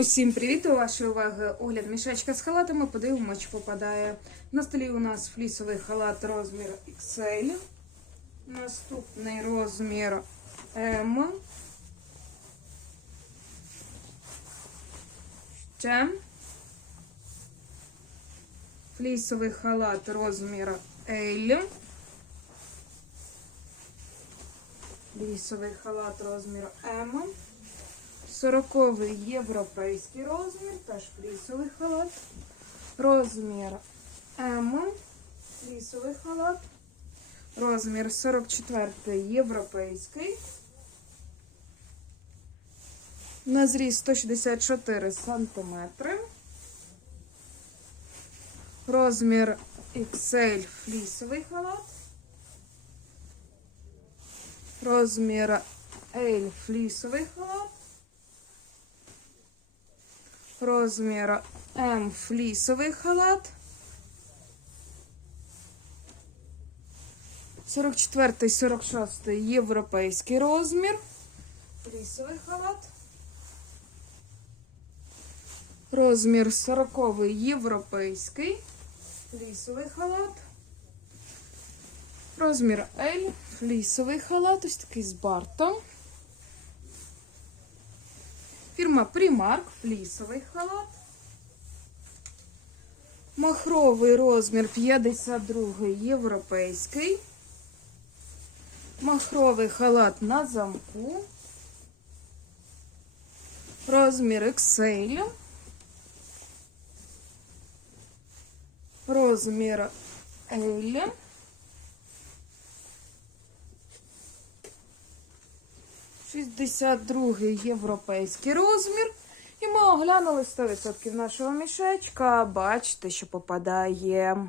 Усім привіт! У вашій уваги огляд мішечка з халатами. Подивимося, чи попадає. На столі у нас флісовий халат розмір XL. Наступний розмір M. Ще. Флісовий халат розмір L. Флісовий халат розмір M. 40 європейський розмір, теж флісовий халат. Розмір М, флісовий халат. Розмір 44 європейський. На зріз 164 сантиметри. Розмір XL флісовий халат. Розмір L флісовий халат. Розмір М флісовий халат. 44 46 європейський розмір. Флісовий халат. Розмір 40 європейський. Флісовий халат. Розмір L. Флісовий халат. Ось такий з бартом. Фірма Primark, флісовий халат. Махровий розмір 52 європейський. Махровий халат на замку. Розмір XL. Розмір L. Шістдесят другий європейський розмір. І ми оглянули 100% нашого мішечка. Бачите, що попадає.